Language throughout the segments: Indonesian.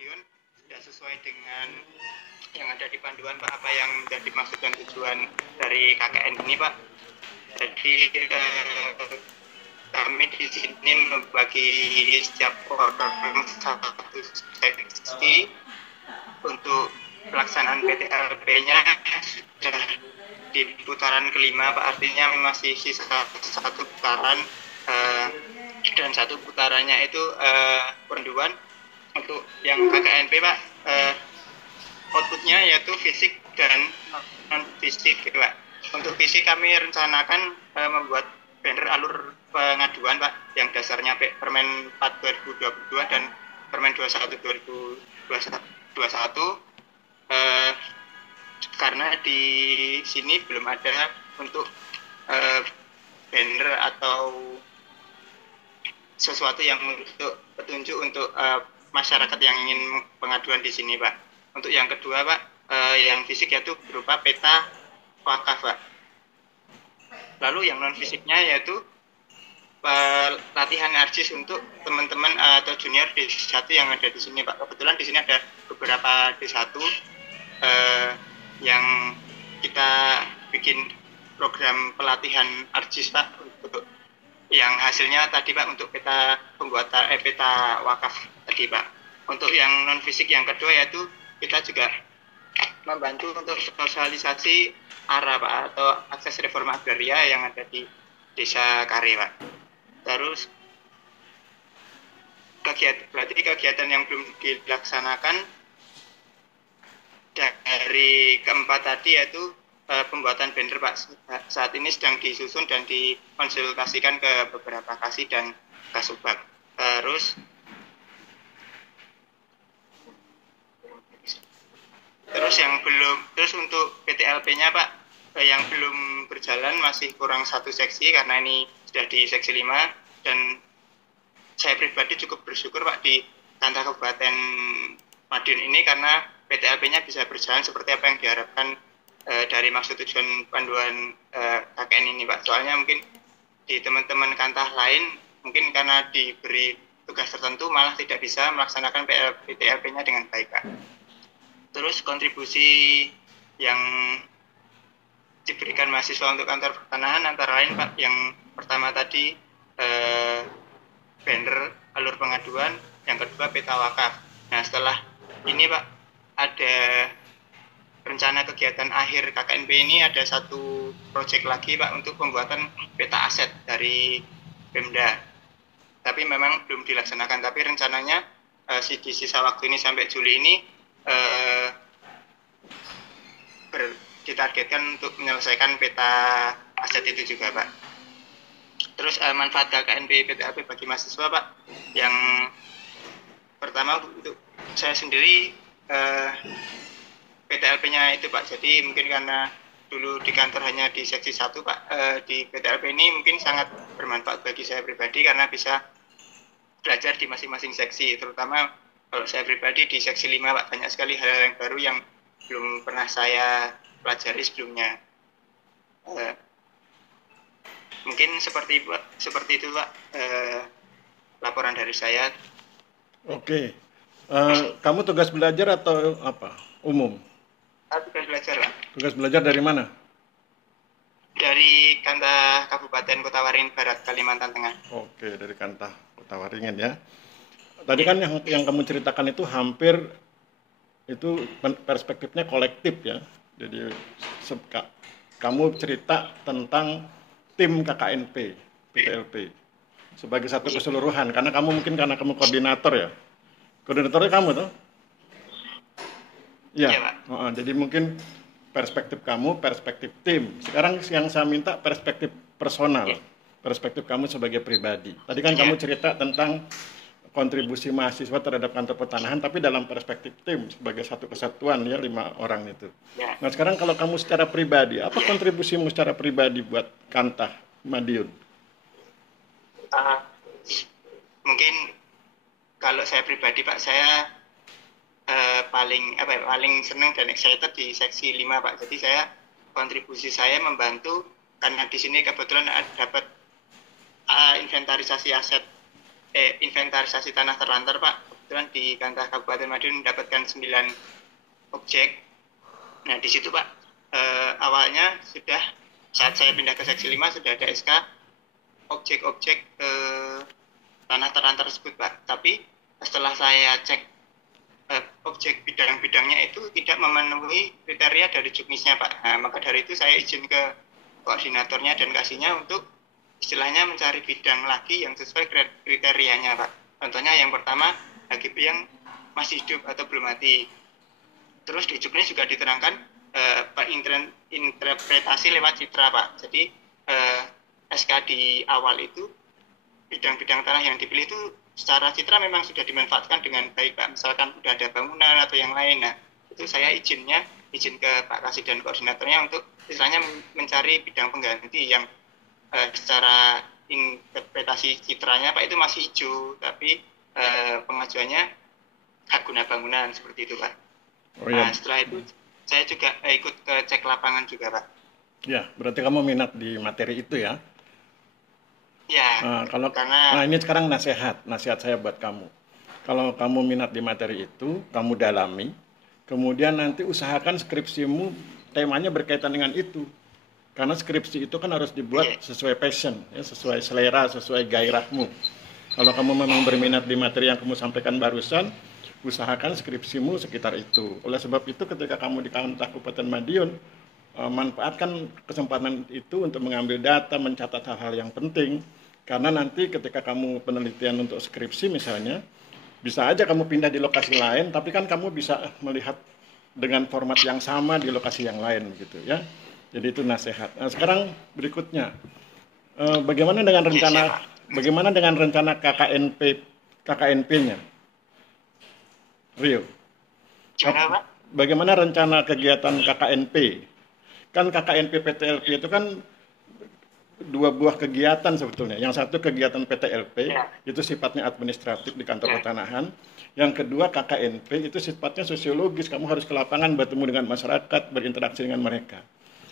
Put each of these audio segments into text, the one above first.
Madiun sudah sesuai dengan yang ada di panduan Pak, apa yang menjadi maksud dan tujuan dari KKN ini Pak. Jadi kami di sini membagi setiap orang satu seksi untuk pelaksanaan PTLP-nya sudah di putaran kelima Pak, artinya masih sisa satu putaran dan satu putarannya itu panduan. Untuk yang KKNP Pak, outputnya yaitu fisik dan non fisik Pak. Untuk fisik kami rencanakan membuat banner alur pengaduan Pak, yang dasarnya Permen 4 2022 dan Permen 21 2021, karena di sini belum ada untuk banner atau sesuatu yang untuk petunjuk untuk masyarakat yang ingin pengaduan di sini Pak. Untuk yang kedua Pak, yang fisik yaitu berupa peta wakaf Pak. Lalu yang non fisiknya yaitu latihan ARJIS untuk teman-teman atau junior D1 yang ada di sini Pak. Kebetulan di sini ada beberapa D1 yang kita bikin program pelatihan ARJIS Pak, untuk yang hasilnya tadi Pak untuk pembuatan peta wakaf tadi Pak. Untuk yang non fisik yang kedua yaitu kita juga membantu untuk sosialisasi ARA Pak, atau akses reforma agraria yang ada di Desa Kare Pak. Terus kegiatan yang belum dilaksanakan dari keempat tadi yaitu pembuatan banner Pak. Saat ini sedang disusun dan dikonsultasikan ke beberapa kasih dan kasubag. Terus untuk PTLP-nya Pak, yang belum berjalan masih kurang satu seksi karena ini sudah di seksi 5, dan saya pribadi cukup bersyukur Pak di Kantah Kabupaten Madiun ini karena PTLP-nya bisa berjalan seperti apa yang diharapkan dari maksud tujuan panduan KKN ini Pak. Soalnya mungkin di teman-teman kantah lain mungkin karena diberi tugas tertentu malah tidak bisa melaksanakan PTLP-nya dengan baik Pak. Terus kontribusi yang diberikan mahasiswa untuk kantor pertanahan antara lain Pak, yang pertama tadi banner alur pengaduan, yang kedua peta wakaf. Nah setelah ini Pak, ada rencana kegiatan akhir KKNP ini ada satu proyek lagi Pak untuk pembuatan peta aset dari Pemda. Tapi memang belum dilaksanakan, tapi rencananya di sisa waktu ini sampai Juli ini ditargetkan untuk menyelesaikan peta aset itu juga Pak. Terus manfaat KKNP PTLP bagi mahasiswa Pak, yang pertama untuk saya sendiri PTLP-nya itu Pak, jadi mungkin karena dulu di kantor hanya di seksi 1 Pak, di PTLP ini mungkin sangat bermanfaat bagi saya pribadi karena bisa belajar di masing-masing seksi, terutama kalau saya pribadi di seksi 5 Pak, banyak sekali hal yang baru yang belum pernah saya pelajari sebelumnya. Mungkin seperti itu Pak, laporan dari saya. Oke. Kamu tugas belajar atau apa? Umum? Tugas belajar Pak. Tugas belajar dari mana? Dari Kantah Kabupaten Kota Waringin Barat, Kalimantan Tengah. Oke, dari Kantah Kota Waringin ya. Tadi kan yang kamu ceritakan itu hampir itu perspektifnya kolektif ya. Jadi kamu cerita tentang tim KKNP, PTLP sebagai satu keseluruhan, karena kamu koordinator ya. Koordinatornya kamu tuh? Ya. Jadi mungkin perspektif kamu, perspektif tim. Sekarang yang saya minta perspektif personal, perspektif kamu sebagai pribadi. Tadi kan kamu cerita tentang kontribusi mahasiswa terhadap kantor pertanahan, tapi dalam perspektif tim sebagai satu kesatuan ya, 5 orang itu. Nah sekarang kalau kamu secara pribadi, apa kontribusimu secara pribadi buat Kantah Madiun? Mungkin kalau saya pribadi Pak, saya paling senang dan excited di seksi 5 Pak. Jadi kontribusi saya membantu karena di sini kebetulan dapat inventarisasi aset inventarisasi tanah terlantar Pak, kebetulan di kantor Kabupaten Madiun mendapatkan 9 objek. Nah di situ Pak, awalnya sudah saat saya pindah ke seksi 5 sudah ada SK objek-objek tanah terlantar tersebut Pak. Tapi setelah saya cek objek bidang-bidangnya itu tidak memenuhi kriteria dari juknisnya Pak. Nah, maka dari itu saya izin ke koordinatornya dan kasihnya untuk istilahnya mencari bidang lagi yang sesuai kriterianya Pak. Contohnya yang pertama HGB yang masih hidup atau belum mati. Terus di juknis juga diterangkan interpretasi lewat citra Pak. Jadi SK di awal itu bidang-bidang tanah yang dipilih itu secara citra memang sudah dimanfaatkan dengan baik Pak. Misalkan sudah ada bangunan atau yang lain. Nah itu saya izin ke Pak Kasih dan koordinatornya untuk istilahnya mencari bidang pengganti yang secara interpretasi citranya Pak itu masih hijau, tapi pengajuannya hak guna bangunan seperti itu Pak. Oh, iya. Nah setelah itu saya juga ikut ke cek lapangan juga Pak. Ya, berarti kamu minat di materi itu ya? Ya, nah ini sekarang nasihat saya buat kamu. Kalau kamu minat di materi itu, kamu dalami, kemudian nanti usahakan skripsimu temanya berkaitan dengan itu. Karena skripsi itu kan harus dibuat sesuai passion, ya, sesuai selera, sesuai gairahmu. Kalau kamu memang berminat di materi yang kamu sampaikan barusan, usahakan skripsimu sekitar itu. Oleh sebab itu ketika kamu di Kabupaten Madiun, manfaatkan kesempatan itu untuk mengambil data, mencatat hal-hal yang penting. Karena nanti ketika kamu penelitian untuk skripsi misalnya, bisa aja kamu pindah di lokasi lain, tapi kan kamu bisa melihat dengan format yang sama di lokasi yang lain gitu ya. Jadi itu nasihat. Nah, sekarang berikutnya, bagaimana dengan rencana KKNP-nya, Rio? Bagaimana rencana kegiatan KKNP? Kan KKNP PTLP itu kan dua buah kegiatan sebetulnya. Yang satu kegiatan PTLP, itu sifatnya administratif di kantor pertanahan. Yang kedua KKNP itu sifatnya sosiologis. Kamu harus ke lapangan, bertemu dengan masyarakat, berinteraksi dengan mereka.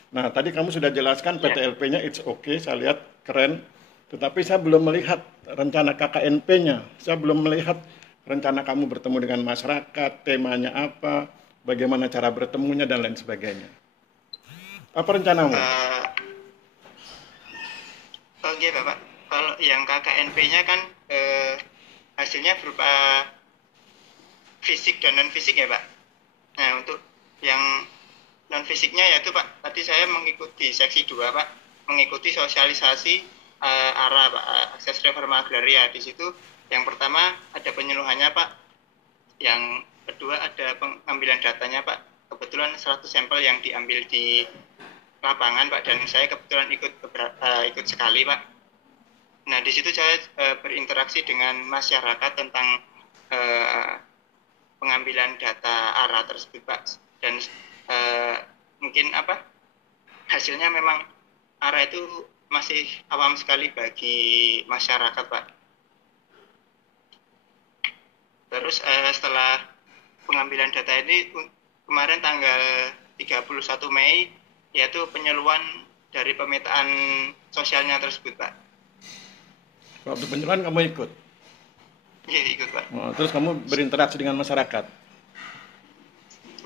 Nah, tadi kamu sudah jelaskan PTLP-nya it's okay, saya lihat keren. Tetapi saya belum melihat rencana KKNP-nya. Saya belum melihat rencana kamu bertemu dengan masyarakat, temanya apa, bagaimana cara bertemunya, dan lain sebagainya. Apa rencanamu? Oke Bapak, kalau yang KKNP-nya kan hasilnya berupa fisik dan non-fisik ya Pak. Nah untuk yang non-fisiknya yaitu Pak, tadi saya mengikuti seksi 2 Pak, mengikuti sosialisasi arah Pak, akses reforma agraria. Di situ yang pertama ada penyuluhannya Pak, yang kedua ada pengambilan datanya Pak. Kebetulan 100 sampel yang diambil di lapangan Pak, dan saya kebetulan ikut sekali Pak. Nah di situ saya berinteraksi dengan masyarakat tentang pengambilan data ARA tersebut Pak, dan mungkin hasilnya memang ARA itu masih awam sekali bagi masyarakat Pak. Terus setelah pengambilan data ini kemarin tanggal 31 Mei yaitu penyuluhan dari pemetaan sosialnya tersebut Pak. Waktu penyuluhan kamu ikut? Iya ikut Pak. Oh, terus kamu berinteraksi dengan masyarakat?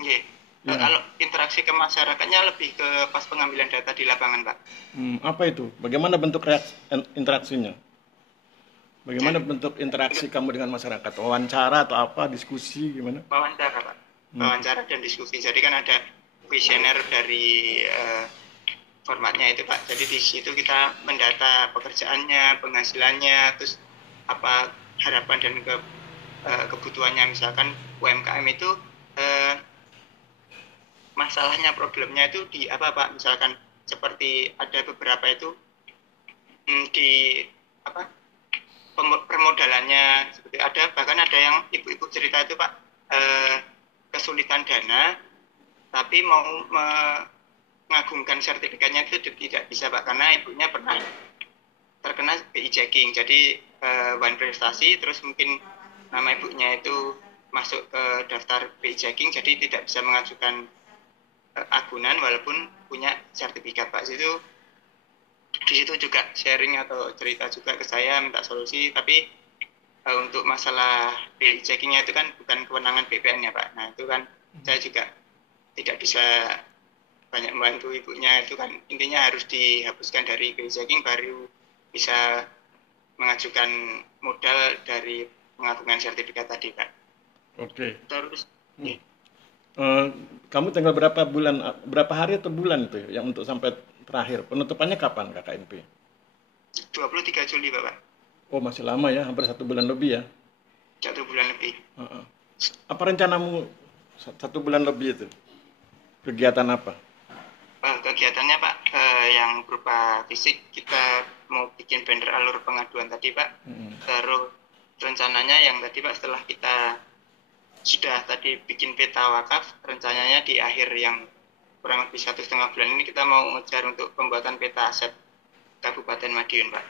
Iya. Ya. Kalau interaksi ke masyarakatnya lebih ke pas pengambilan data di lapangan Pak. Apa itu? Bagaimana bentuk interaksinya? Bagaimana bentuk interaksi kamu dengan masyarakat? Wawancara atau apa? Diskusi gimana? Wawancara Pak. Wawancara dan diskusi. Jadi kan ada kuesioner dari formatnya itu Pak. Jadi di situ kita mendata pekerjaannya, penghasilannya, terus apa harapan dan kebutuhannya. Misalkan UMKM itu masalahnya, problemnya itu di apa Pak? Misalkan seperti ada beberapa itu di permodalannya, seperti bahkan ada yang ibu-ibu cerita itu Pak, kesulitan dana tapi mau mengagungkan sertifikatnya itu tidak bisa Pak, karena ibunya pernah terkena BI checking, jadi one prestasi, terus mungkin nama ibunya itu masuk ke daftar BI checking, jadi tidak bisa mengajukan agunan walaupun punya sertifikat Pak. Di situ juga sharing atau cerita juga ke saya, minta solusi, tapi untuk masalah bill checkingnya itu kan bukan kewenangan BPN ya Pak. Nah itu kan saya juga tidak bisa banyak membantu ibunya, itu kan intinya harus dihapuskan dari bill checking baru bisa mengajukan modal dari pengagungan sertifikat tadi Pak. Oke. Terus Kamu tinggal berapa hari atau bulan tuh yang untuk sampai terakhir? Penutupannya kapan KKNP? 23 Juli Bapak. Oh masih lama ya, hampir 1 bulan lebih ya. 1 bulan lebih. Apa rencanamu 1 bulan lebih itu? Kegiatan apa? Kegiatannya Pak, yang berupa fisik kita mau bikin banner alur pengaduan tadi Pak. Terus rencananya yang tadi Pak, setelah kita sudah tadi bikin peta wakaf, rencananya di akhir yang kurang lebih 1,5 bulan ini kita mau ngejar untuk pembuatan peta aset Kabupaten Madiun Pak.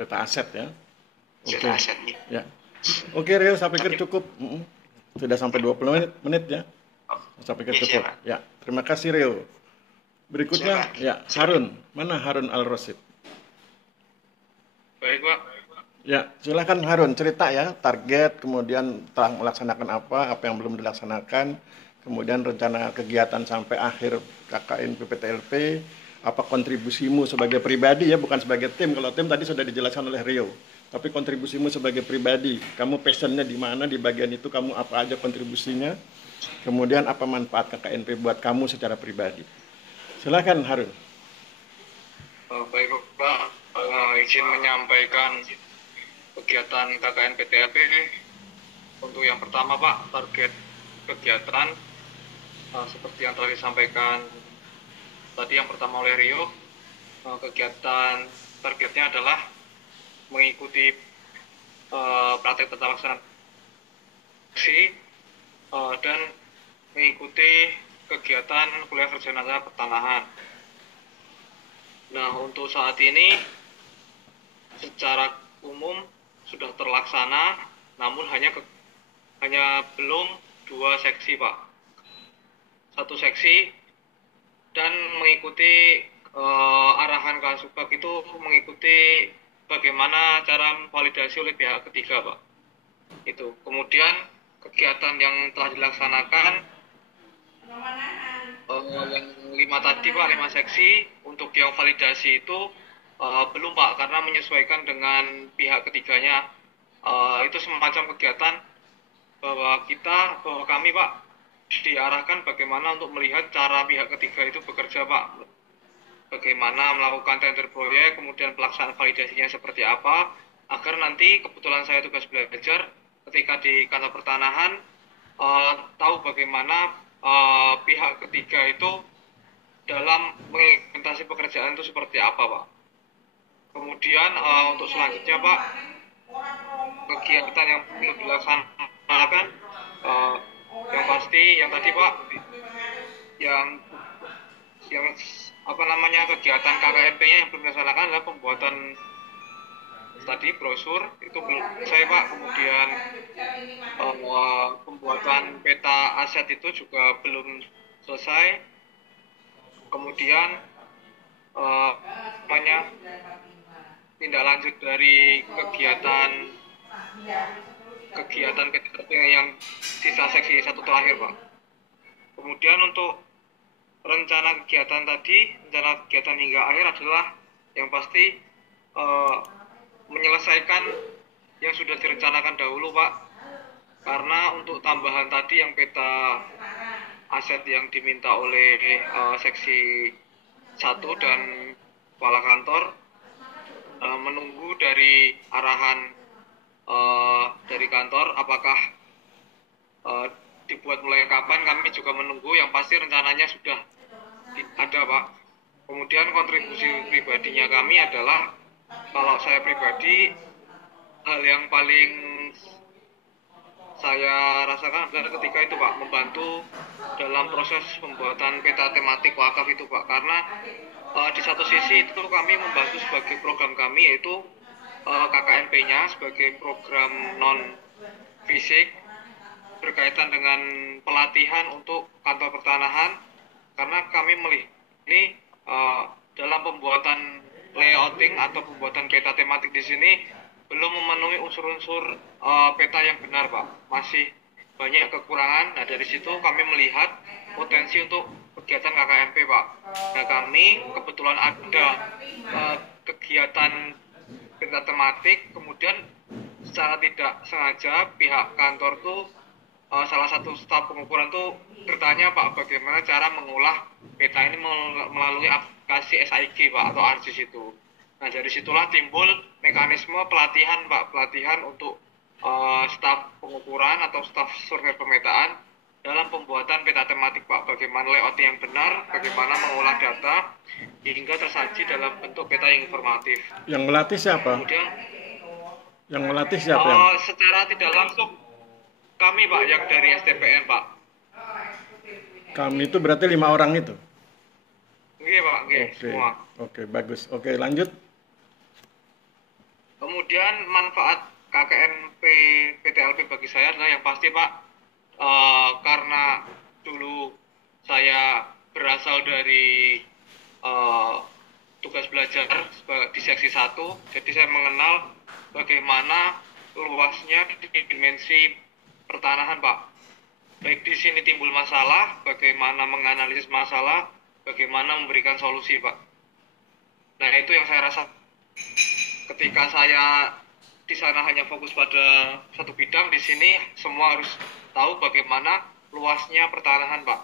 Peta aset ya. Peta aset ya. Oke Rio, saya pikir cukup. Sudah sampai 20 menit ya. Saya pikir cukup. Ya, terima kasih Rio. Berikutnya ya Harun. Mana Harun Al-Rosid? Baik Pak. Ya, silakan Harun, cerita ya, target, kemudian telah melaksanakan apa yang belum dilaksanakan, kemudian rencana kegiatan sampai akhir KKN PPTLP, apa kontribusimu sebagai pribadi ya, bukan sebagai tim. Kalau tim tadi sudah dijelaskan oleh Rio, tapi kontribusimu sebagai pribadi, kamu passionnya di mana, di bagian itu kamu apa aja kontribusinya, kemudian apa manfaat KKNP buat kamu secara pribadi. Silakan Harun. Baik Pak, izin menyampaikan kegiatan KKN PTLP. Untuk yang pertama Pak, target kegiatan seperti yang telah disampaikan tadi yang pertama oleh Rio, kegiatan targetnya adalah mengikuti praktek tata laksana dan mengikuti kegiatan kuliah sarjana pertanahan. Nah, untuk saat ini secara umum sudah terlaksana, namun hanya belum 2 seksi Pak. 1 seksi dan mengikuti arahan Kasubag itu mengikuti bagaimana cara validasi oleh pihak ketiga Pak. Itu. Kemudian kegiatan yang telah dilaksanakan yang 5 tadi Pak, 5 seksi. Untuk yang validasi itu belum Pak, karena menyesuaikan dengan pihak ketiganya. Itu semacam kegiatan bahwa kami Pak diarahkan bagaimana untuk melihat cara pihak ketiga itu bekerja Pak. Bagaimana melakukan tender proyek, kemudian pelaksanaan validasinya seperti apa, agar nanti kebetulan saya tugas belajar ketika di kantor pertanahan tahu bagaimana pihak ketiga itu dalam mengimplementasi pekerjaan itu seperti apa Pak. Kemudian untuk selanjutnya Pak, kegiatan yang perlu dilaksanakan yang pasti yang tadi Pak, yang kegiatan KKNP-nya yang belum dilaksanakan adalah pembuatan tadi brosur itu belum selesai Pak. Kemudian pembuatan peta aset itu juga belum selesai. Kemudian tindak lanjut dari kegiatan yang sisa seksi 1 terakhir Pak. Kemudian untuk rencana kegiatan hingga akhir adalah yang pasti menyelesaikan yang sudah direncanakan dahulu Pak, karena untuk tambahan tadi yang peta aset yang diminta oleh seksi 1 dan kepala kantor, menunggu dari arahan dari kantor apakah dibuat mulai kapan, kami juga menunggu. Yang pasti rencananya sudah ada Pak. Kemudian kontribusi pribadinya kami adalah, kalau saya pribadi, hal yang paling saya rasakan adalah ketika itu Pak, membantu dalam proses pembuatan peta tematik wakaf itu Pak. Karena di satu sisi itu kami membantu sebagai program kami, yaitu KKNP-nya sebagai program non-fisik berkaitan dengan pelatihan untuk kantor pertanahan. Karena kami melihat ini dalam pembuatan layouting atau pembuatan peta tematik di sini belum memenuhi unsur-unsur peta yang benar, Pak. Masih banyak kekurangan. Nah, dari situ kami melihat potensi untuk kegiatan KKMP, Pak. Nah, kami kebetulan ada kegiatan peta tematik, kemudian secara tidak sengaja pihak kantor tuh salah satu staf pengukuran tuh bertanya, Pak, bagaimana cara mengolah peta ini melalui aplikasi SIG, Pak, atau ARGIS itu. Nah, dari situlah timbul mekanisme pelatihan, Pak, pelatihan untuk staf pengukuran atau staf survei pemetaan dalam pembuatan peta tematik, Pak. Bagaimana layout yang benar, bagaimana mengolah data hingga tersaji dalam bentuk peta yang informatif. Yang melatih siapa? Kemudian Yang melatih siapa? Yang? secara tidak langsung kami, Pak, yang dari STPN, Pak. Kami itu berarti 5 orang itu? Oke, Pak, oke, semua. Oke, bagus. Oke, lanjut. Kemudian manfaat KKNP PTLP bagi saya adalah yang pasti, Pak, karena dulu saya berasal dari tugas belajar di seksi 1, jadi saya mengenal bagaimana luasnya dimensi pertanahan, Pak. Baik di sini timbul masalah, bagaimana menganalisis masalah, bagaimana memberikan solusi, Pak. Nah, itu yang saya rasa ketika saya di sana hanya fokus pada satu bidang, di sini semua harus tahu bagaimana luasnya pertanahan, Pak.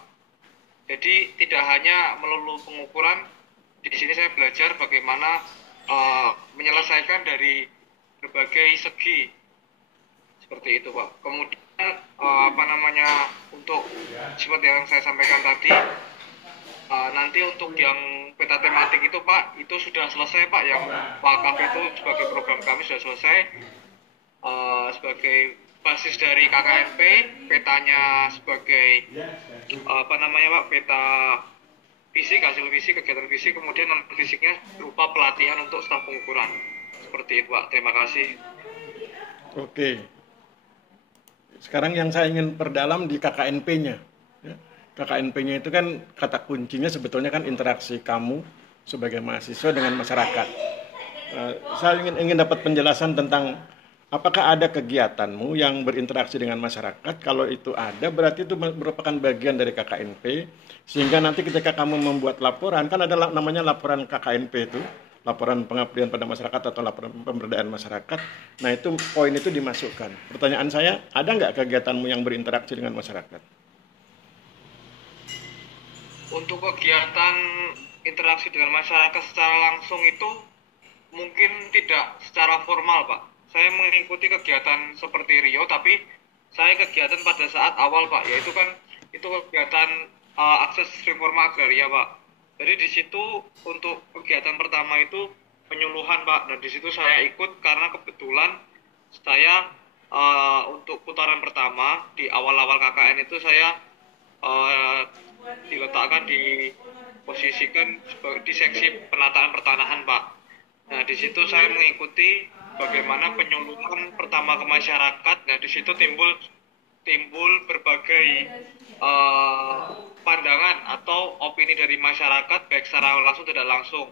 Jadi tidak hanya melulu pengukuran, di sini saya belajar bagaimana menyelesaikan dari berbagai segi, seperti itu, Pak. Kemudian untuk seperti yang saya sampaikan tadi, nanti untuk yang peta tematik itu, Pak, itu sudah selesai, Pak. Yang wakaf itu sebagai program kami sudah selesai, sebagai basis dari KKNP, petanya sebagai Pak, peta fisik, hasil fisik, kegiatan fisik, kemudian non fisiknya berupa pelatihan untuk staf pengukuran. Seperti itu, Pak. Terima kasih. Oke. Sekarang yang saya ingin perdalam di KKNP-nya. Ya. KKNP-nya itu kan kata kuncinya sebetulnya kan interaksi kamu sebagai mahasiswa dengan masyarakat. Saya ingin dapat penjelasan tentang apakah ada kegiatanmu yang berinteraksi dengan masyarakat. Kalau itu ada, berarti itu merupakan bagian dari KKNP. Sehingga nanti ketika kamu membuat laporan, kan ada namanya laporan KKNP itu, laporan pengabdian pada masyarakat atau laporan pemberdayaan masyarakat. Nah, itu poin itu dimasukkan. Pertanyaan saya, ada nggak kegiatanmu yang berinteraksi dengan masyarakat? Untuk kegiatan interaksi dengan masyarakat secara langsung itu mungkin tidak secara formal, Pak. Saya mengikuti kegiatan seperti Rio, tapi saya kegiatan pada saat awal, Pak, yaitu kan itu kegiatan akses reforma agraria, Pak. Jadi di situ untuk kegiatan pertama itu penyuluhan, Pak. Dan di situ saya ikut karena kebetulan saya untuk putaran pertama di awal-awal KKN itu saya diletakkan posisikan di seksi penataan pertanahan, Pak. Nah, di situ saya mengikuti bagaimana penyuluhan pertama ke masyarakat. Nah, di situ timbul berbagai pandangan atau opini dari masyarakat, baik secara langsung tidak langsung.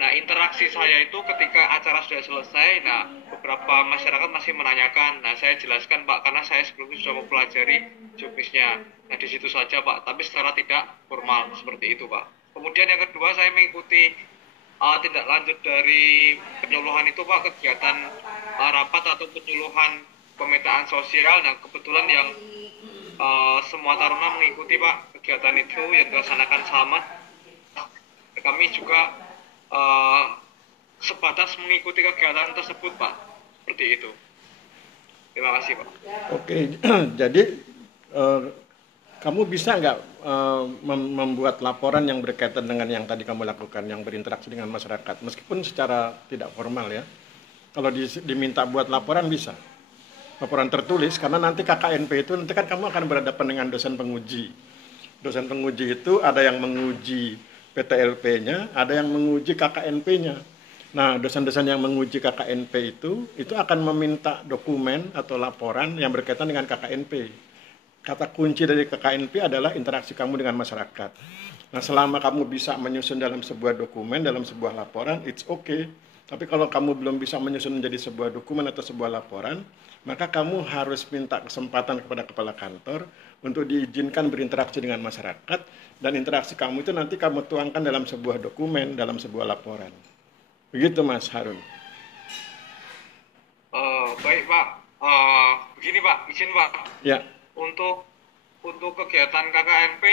Nah, interaksi saya itu ketika acara sudah selesai, nah beberapa masyarakat masih menanyakan. Nah, saya jelaskan, Pak, karena saya sebelumnya sudah mempelajari jobdesknya. Nah, di situ saja, Pak, tapi secara tidak formal, seperti itu, Pak. Kemudian yang kedua, saya mengikuti tindak lanjut dari penyuluhan itu, Pak, kegiatan rapat atau penyuluhan pemetaan sosial. Nah, kebetulan yang semua taruna mengikuti, Pak, kegiatan itu yang dilaksanakan sama. Kami juga sebatas mengikuti kegiatan tersebut, Pak, seperti itu. Terima kasih, Pak. Oke, jadi kamu bisa nggak membuat laporan yang berkaitan dengan yang tadi kamu lakukan, yang berinteraksi dengan masyarakat, meskipun secara tidak formal ya. Kalau diminta buat laporan bisa, laporan tertulis, karena nanti KKNP itu nanti kan kamu akan berhadapan dengan dosen penguji. Dosen penguji itu ada yang menguji PTLP-nya, ada yang menguji KKNP-nya. Nah, dosen-dosen yang menguji KKNP itu akan meminta dokumen atau laporan yang berkaitan dengan KKNP. Kata kunci dari KKNP adalah interaksi kamu dengan masyarakat. Nah, selama kamu bisa menyusun dalam sebuah dokumen, dalam sebuah laporan, it's okay. Tapi kalau kamu belum bisa menyusun menjadi sebuah dokumen atau sebuah laporan, maka kamu harus minta kesempatan kepada kepala kantor untuk diizinkan berinteraksi dengan masyarakat, dan interaksi kamu itu nanti kamu tuangkan dalam sebuah dokumen, dalam sebuah laporan. Begitu Mas Harun. Baik Pak, begini Pak, izin Pak. Ya. Untuk kegiatan KKNP,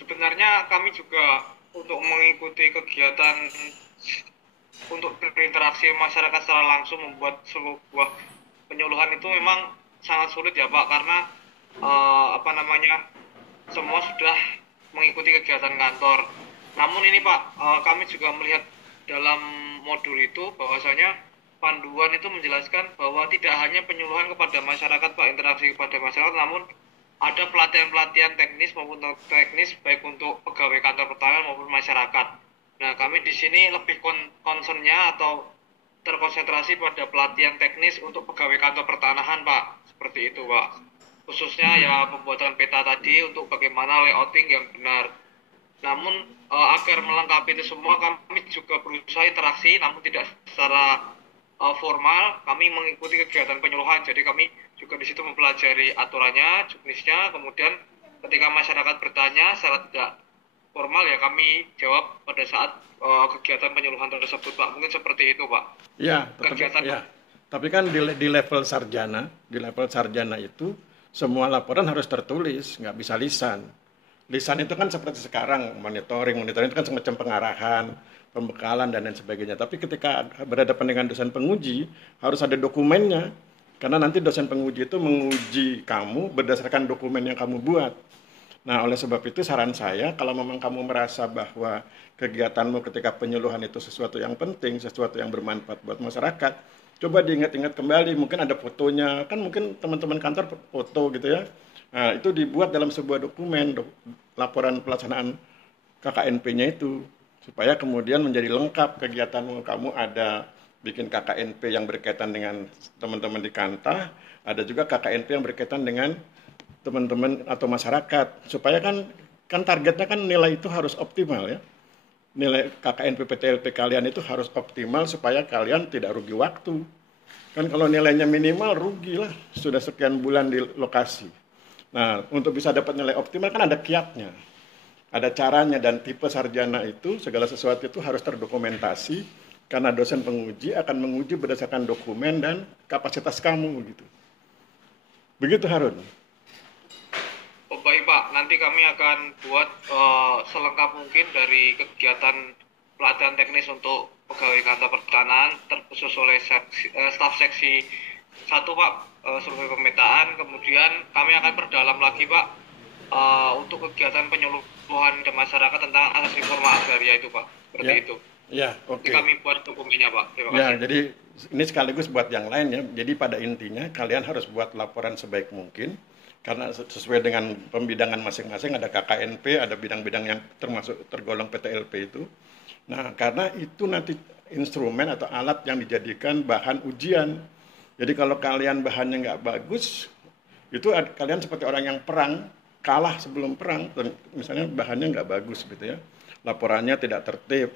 sebenarnya kami juga untuk mengikuti kegiatan untuk berinteraksi masyarakat secara langsung, membuat sebuah penyuluhan itu memang sangat sulit ya Pak, karena semua sudah mengikuti kegiatan kantor. Namun ini Pak, kami juga melihat dalam modul itu bahwasanya panduan itu menjelaskan bahwa tidak hanya penyuluhan kepada masyarakat Pak, interaksi kepada masyarakat, namun ada pelatihan-pelatihan teknis maupun teknis baik untuk pegawai kantor pertanahan maupun masyarakat. Nah, kami di sini lebih concernnya atau terkonsentrasi pada pelatihan teknis untuk pegawai kantor pertanahan Pak, seperti itu Pak. Khususnya ya pembuatan peta tadi untuk bagaimana layouting yang benar. Namun agar melengkapi itu semua, kami juga berusaha interaksi, namun tidak secara formal. Kami mengikuti kegiatan penyuluhan, jadi kami juga di situ mempelajari aturannya, jenisnya. Kemudian ketika masyarakat bertanya secara tidak formal, ya kami jawab pada saat kegiatan penyuluhan tersebut Pak. Mungkin seperti itu Pak. Ya, tapi kan di level sarjana itu semua laporan harus tertulis, nggak bisa lisan. Lisan itu kan seperti sekarang, monitoring itu kan semacam pengarahan, pembekalan, dan lain sebagainya. Tapi ketika berhadapan dengan dosen penguji, harus ada dokumennya. Karena nanti dosen penguji itu menguji kamu berdasarkan dokumen yang kamu buat. Nah, oleh sebab itu saran saya, kalau memang kamu merasa bahwa kegiatanmu ketika penyuluhan itu sesuatu yang penting, sesuatu yang bermanfaat buat masyarakat, coba diingat-ingat kembali, mungkin ada fotonya, kan mungkin teman-teman kantor foto gitu ya. Nah, itu dibuat dalam sebuah dokumen, laporan pelaksanaan KKNP-nya itu, supaya kemudian menjadi lengkap kegiatanmu. Kamu ada bikin KKNP yang berkaitan dengan teman-teman di Kanta, ada juga KKNP yang berkaitan dengan teman-teman atau masyarakat, supaya kan targetnya kan nilai itu harus optimal ya. Nilai KKNP PTLP kalian itu harus optimal supaya kalian tidak rugi waktu. Kan kalau nilainya minimal rugilah sudah sekian bulan di lokasi. Nah, untuk bisa dapat nilai optimal kan ada kiatnya, ada caranya, dan tipe sarjana itu segala sesuatu itu harus terdokumentasi karena dosen penguji akan menguji berdasarkan dokumen dan kapasitas kamu gitu. Begitu Harun. Oh, baik Pak, nanti kami akan buat selengkap mungkin dari kegiatan pelatihan teknis untuk pegawai kantor pertanahan terkhusus oleh staf seksi 1 Pak, survei pemetaan. Kemudian kami akan perdalam lagi Pak untuk kegiatan penyuluhan ke masyarakat tentang asas reforma agraria itu Pak, seperti itu. Ya, oke. Kami buat dokumennya Pak. Terima kasih. Ya, jadi ini sekaligus buat yang lain ya. Jadi pada intinya kalian harus buat laporan sebaik mungkin. Karena sesuai dengan pembidangan masing-masing, ada KKNP, ada bidang-bidang yang termasuk tergolong PTLP itu. Nah, karena itu nanti instrumen atau alat yang dijadikan bahan ujian. Jadi kalau kalian bahannya nggak bagus, itu kalian seperti orang yang perang, kalah sebelum perang, misalnya bahannya nggak bagus gitu ya. Laporannya tidak tertib,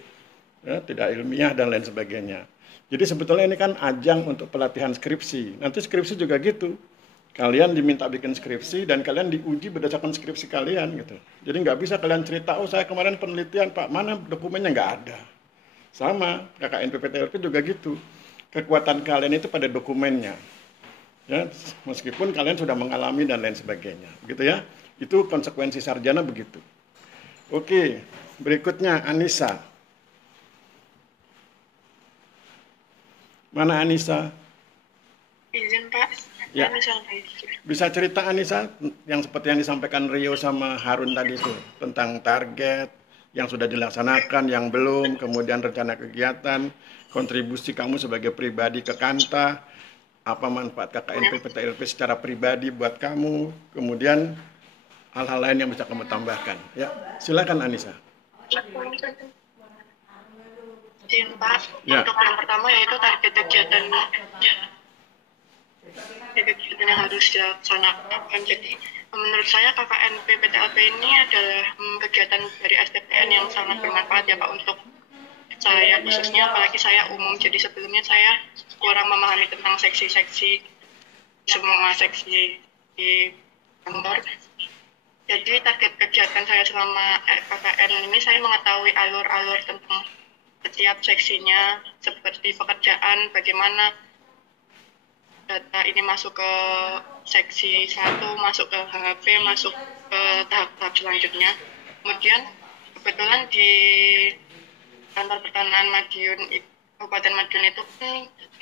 ya, tidak ilmiah, dan lain sebagainya. Jadi sebetulnya ini kan ajang untuk pelatihan skripsi. Nanti skripsi juga gitu. Kalian diminta bikin skripsi dan kalian diuji berdasarkan skripsi kalian gitu. Jadi nggak bisa kalian cerita, oh saya kemarin penelitian Pak, mana dokumennya, nggak ada. Sama, KKNP PTLP juga gitu. Kekuatan kalian itu pada dokumennya. Ya, meskipun kalian sudah mengalami dan lain sebagainya. Gitu ya. Itu konsekuensi sarjana begitu. Oke, berikutnya Anissa. Mana Anissa? Izin Pak. Ya. Bisa cerita Anissa yang seperti yang disampaikan Rio sama Harun tadi itu tentang target yang sudah dilaksanakan, yang belum, kemudian rencana kegiatan, kontribusi kamu sebagai pribadi ke Kanta, apa manfaat KKNP PTLP secara pribadi buat kamu, kemudian hal-hal lain yang bisa kamu tambahkan. Ya, silakan Anissa. Izin Pak, ya. Untuk yang pertama yaitu target kegiatan yang harus dilaksanakan. Jadi menurut saya KKNP PTLP ini adalah kegiatan dari STPN yang sangat bermanfaat ya Pak untuk saya khususnya, apalagi saya umum. Jadi sebelumnya saya kurang memahami tentang seksi-seksi, semua seksi di kantor. Jadi target kegiatan saya selama KKN ini saya mengetahui alur-alur tentang setiap seksinya, seperti pekerjaan, bagaimana data ini masuk ke seksi 1, masuk ke HHP, masuk ke tahap-tahap selanjutnya. Kemudian kebetulan di kantor pertanahan Madiun, Kabupaten Madiun itu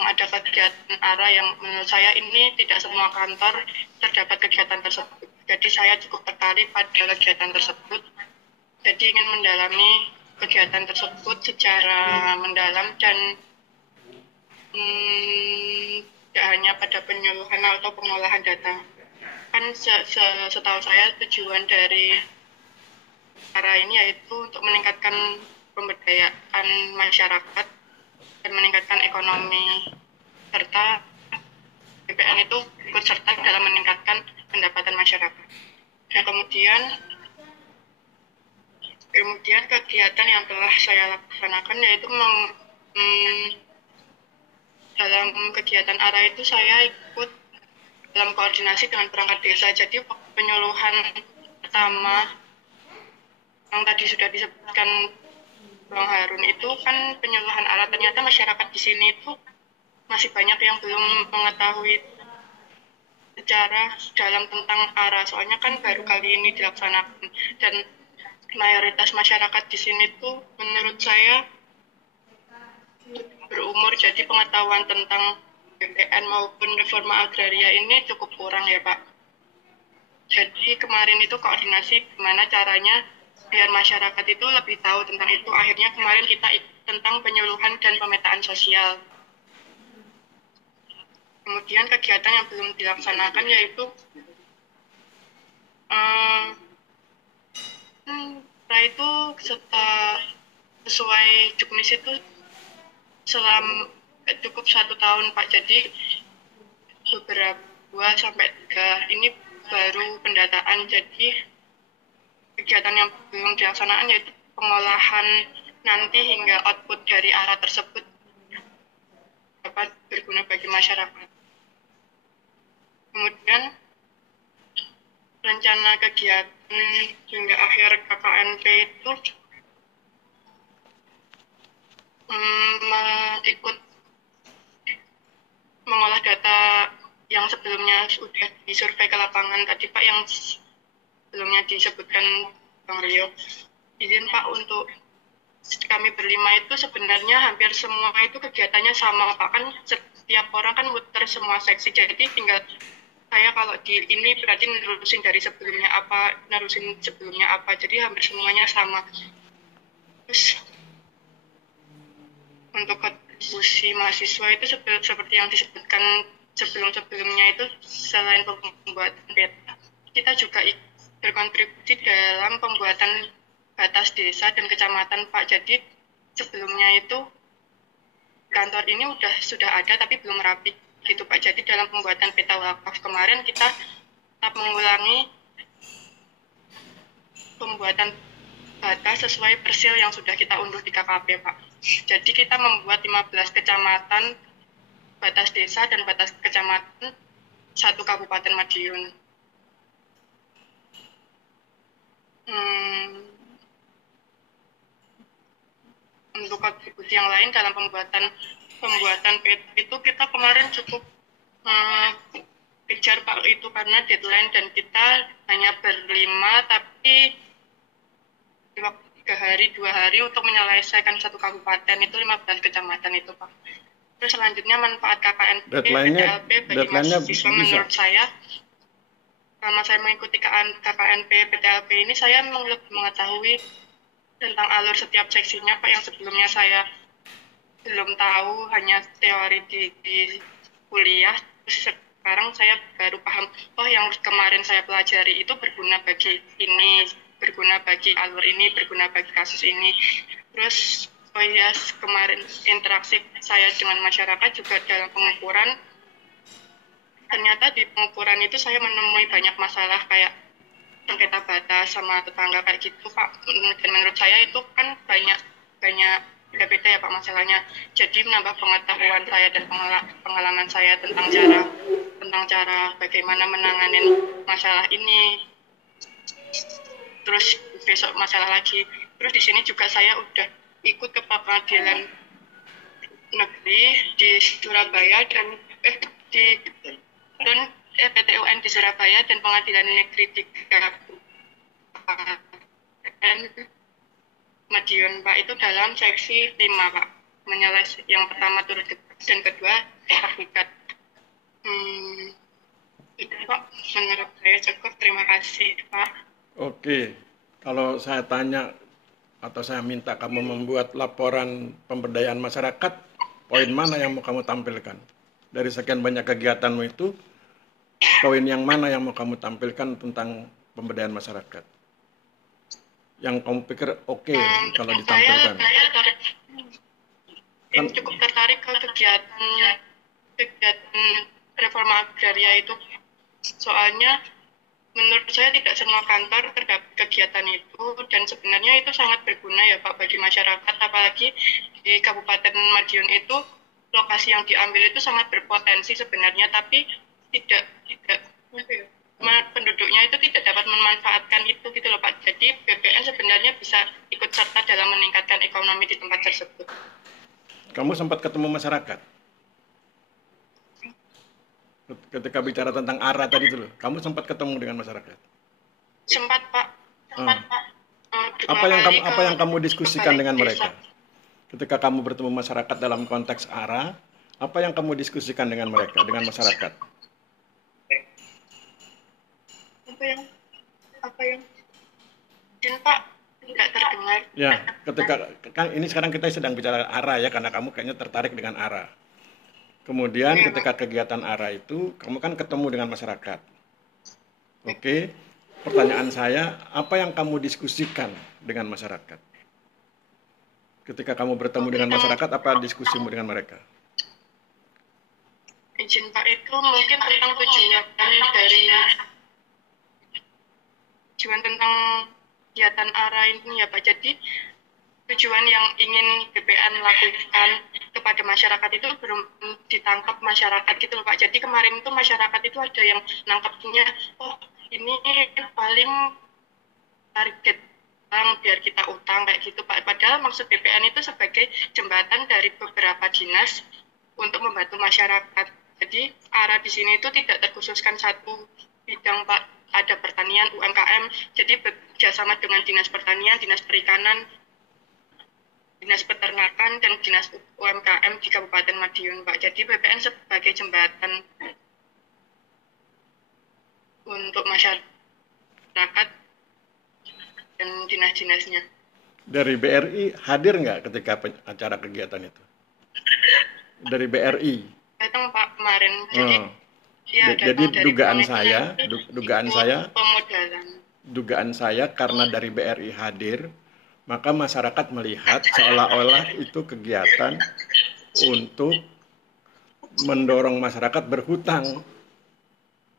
ada kegiatan ARA yang menurut saya ini tidak semua kantor terdapat kegiatan tersebut. Jadi saya cukup tertarik pada kegiatan tersebut. Jadi ingin mendalami kegiatan tersebut secara mendalam dan tidak hanya pada penyuluhan atau pengolahan data. Kan setahu saya tujuan dari ARA ini yaitu untuk meningkatkan pemberdayaan masyarakat dan meningkatkan ekonomi, serta BPN itu ikut serta dalam meningkatkan pendapatan masyarakat. Nah, kemudian kegiatan yang telah saya laksanakan yaitu dalam kegiatan ARA itu saya ikut dalam koordinasi dengan perangkat desa. Jadi penyuluhan pertama yang tadi sudah disebutkan Bang Harun itu kan penyuluhan ARA, ternyata masyarakat di sini itu masih banyak yang belum mengetahui secara dalam tentang ARA, soalnya kan baru kali ini dilaksanakan dan mayoritas masyarakat di sini tuh menurut saya berumur, jadi pengetahuan tentang BPN maupun reforma agraria ini cukup kurang ya Pak. Jadi kemarin itu koordinasi gimana caranya biar masyarakat itu lebih tahu tentang itu. Akhirnya kemarin kita tentang penyuluhan dan pemetaan sosial. Kemudian kegiatan yang belum dilaksanakan yaitu setelah itu sesuai juknis itu cukup 1 tahun Pak. Jadi beberapa 2-3 ini baru pendataan. Jadi kegiatan yang belum dilaksanakan yaitu pengolahan nanti hingga output dari ARA tersebut dapat berguna bagi masyarakat. Kemudian rencana kegiatan hingga akhir KKNP itu ikut mengolah data yang sebelumnya sudah disurvei ke lapangan tadi Pak, yang sebelumnya disebutkan Bang Rio. Izin Pak, untuk kami berlima itu sebenarnya hampir semua itu kegiatannya sama Pak, kan setiap orang kan muter semua seksi, jadi tinggal saya kalau di ini berarti nerusin dari sebelumnya apa, jadi hampir semuanya sama. Terus untuk kontribusi mahasiswa itu seperti yang disebutkan sebelum-sebelumnya itu, selain pembuatan peta, kita juga berkontribusi dalam pembuatan batas desa dan kecamatan Pak. Jadi sebelumnya itu kantor ini sudah ada tapi belum rapi gitu Pak. Jadi dalam pembuatan peta wakaf kemarin kita tetap mengulangi pembuatan batas sesuai persil yang sudah kita unduh di KKP Pak. Jadi kita membuat 15 kecamatan batas desa dan batas kecamatan 1 Kabupaten Madiun. Untuk kontribusi yang lain dalam pembuatan peta itu kita kemarin cukup kejar Pak itu karena deadline dan kita hanya berlima tapi di waktu 2 hari untuk menyelesaikan 1 kabupaten itu 15 kecamatan itu Pak. Terus selanjutnya manfaat KKNP PTLP bagi mahasiswa menurut saya, selama saya mengikuti KKNP PTLP ini saya lebih mengetahui tentang alur setiap seksinya Pak, yang sebelumnya saya belum tahu, hanya teori di kuliah. Terus sekarang saya baru paham, oh yang kemarin saya pelajari itu berguna bagi ini, berguna bagi alur ini, berguna bagi kasus ini. Terus kemarin interaksi saya dengan masyarakat juga dalam pengukuran, ternyata di pengukuran itu saya menemui banyak masalah kayak sengketa batas sama tetangga kayak gitu Pak. Dan menurut saya itu kan banyak beda-beda ya Pak masalahnya. Jadi menambah pengetahuan saya dan pengalaman saya tentang cara bagaimana menangani masalah ini. Terus besok masalah lagi. Terus di sini juga saya udah ikut ke pengadilan negeri di Surabaya dan PT UN di Surabaya dan pengadilan negeri di Kabupaten Madiun Pak, itu dalam seksi 5 Pak, menyelesaikan yang pertama turut dan kedua hakikat. Itu Pak, menurut saya cukup. Terima kasih Pak. Oke, kalau saya tanya atau saya minta kamu membuat laporan pemberdayaan masyarakat, poin mana yang mau kamu tampilkan? Dari sekian banyak kegiatanmu itu, poin yang mana yang mau kamu tampilkan tentang pemberdayaan masyarakat? Yang kamu pikir oke kalau ditampilkan? Saya cukup tertarik ke kegiatan reforma agraria itu. Soalnya menurut saya tidak semua kantor terdapat kegiatan itu, dan sebenarnya itu sangat berguna ya Pak bagi masyarakat, apalagi di Kabupaten Madiun itu lokasi yang diambil itu sangat berpotensi sebenarnya, tapi tidak penduduknya itu tidak dapat memanfaatkan itu gitu loh Pak. Jadi BPN sebenarnya bisa ikut serta dalam meningkatkan ekonomi di tempat tersebut. Kamu sempat ketemu masyarakat? Ketika bicara tentang ARA tadi itu loh, kamu sempat ketemu dengan masyarakat? Sempat Pak, sempat Pak. Apa yang kamu diskusikan dengan mereka? Ketika kamu bertemu masyarakat dalam konteks ARA, apa yang kamu diskusikan dengan mereka, dengan masyarakat? Apa yang dan Pak tidak terdengar. Ya, ketika kan ini sekarang kita sedang bicara ARA ya, karena kamu kayaknya tertarik dengan ARA. Kemudian ketika kegiatan ARA itu, kamu kan ketemu dengan masyarakat. Oke, pertanyaan saya, apa yang kamu diskusikan dengan masyarakat? Ketika kamu bertemu dengan masyarakat, apa diskusimu dengan mereka? Izin Pak, itu mungkin tentang tujuan tentang kegiatan ARA ini ya Pak. Jadi tujuan yang ingin BPN lakukan kepada masyarakat itu belum ditangkap masyarakat gitu loh Pak. Jadi kemarin itu masyarakat itu ada yang nangkapnya, oh ini paling target biar kita utang kayak gitu Pak. Padahal maksud BPN itu sebagai jembatan dari beberapa dinas untuk membantu masyarakat. Jadi ARA di sini itu tidak terkhususkan satu bidang Pak. Ada pertanian, UMKM, jadi bekerjasama dengan Dinas Pertanian, Dinas Perikanan, Dinas Peternakan, dan Dinas UMKM di Kabupaten Madiun, Pak. Jadi BPN sebagai jembatan untuk masyarakat dan dinas-dinasnya. Dari BRI hadir nggak ketika acara kegiatan itu? Dari BRI? Datang Pak kemarin. Jadi dugaan saya karena dari BRI hadir, maka masyarakat melihat seolah-olah itu kegiatan untuk mendorong masyarakat berhutang.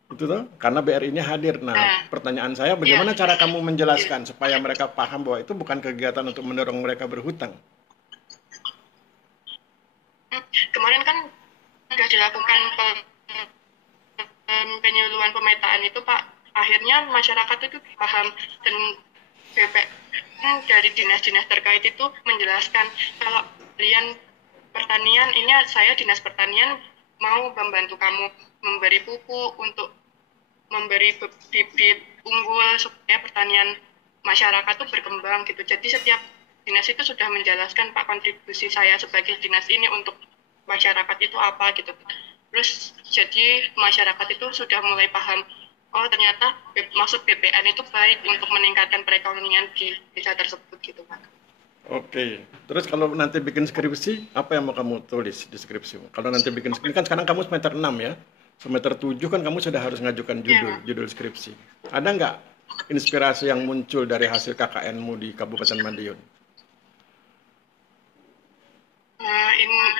Itu tuh, karena BRI-nya hadir. Nah, pertanyaan saya, bagaimana cara kamu menjelaskan supaya mereka paham bahwa itu bukan kegiatan untuk mendorong mereka berhutang? Kemarin kan sudah dilakukan penyuluhan pemetaan itu Pak, akhirnya masyarakat itu paham, dan BPN dari dinas-dinas terkait itu menjelaskan kalau kalian pertanian, ini saya Dinas Pertanian mau membantu kamu memberi pupuk untuk memberi bibit unggul supaya pertanian masyarakat itu berkembang gitu. Jadi setiap dinas itu sudah menjelaskan Pak kontribusi saya sebagai dinas ini untuk masyarakat itu apa gitu. Terus jadi masyarakat itu sudah mulai paham, oh ternyata maksud BPN itu baik untuk meningkatkan perekonomian di desa tersebut gitu Pak. Oke, terus kalau nanti bikin skripsi, apa yang mau kamu tulis di skripsi? Kalau nanti bikin skripsi, kan sekarang kamu semester 6 ya, semester 7 kan kamu sudah harus ngajukan judul skripsi. Ada nggak inspirasi yang muncul dari hasil KKN-mu di Kabupaten Madiun?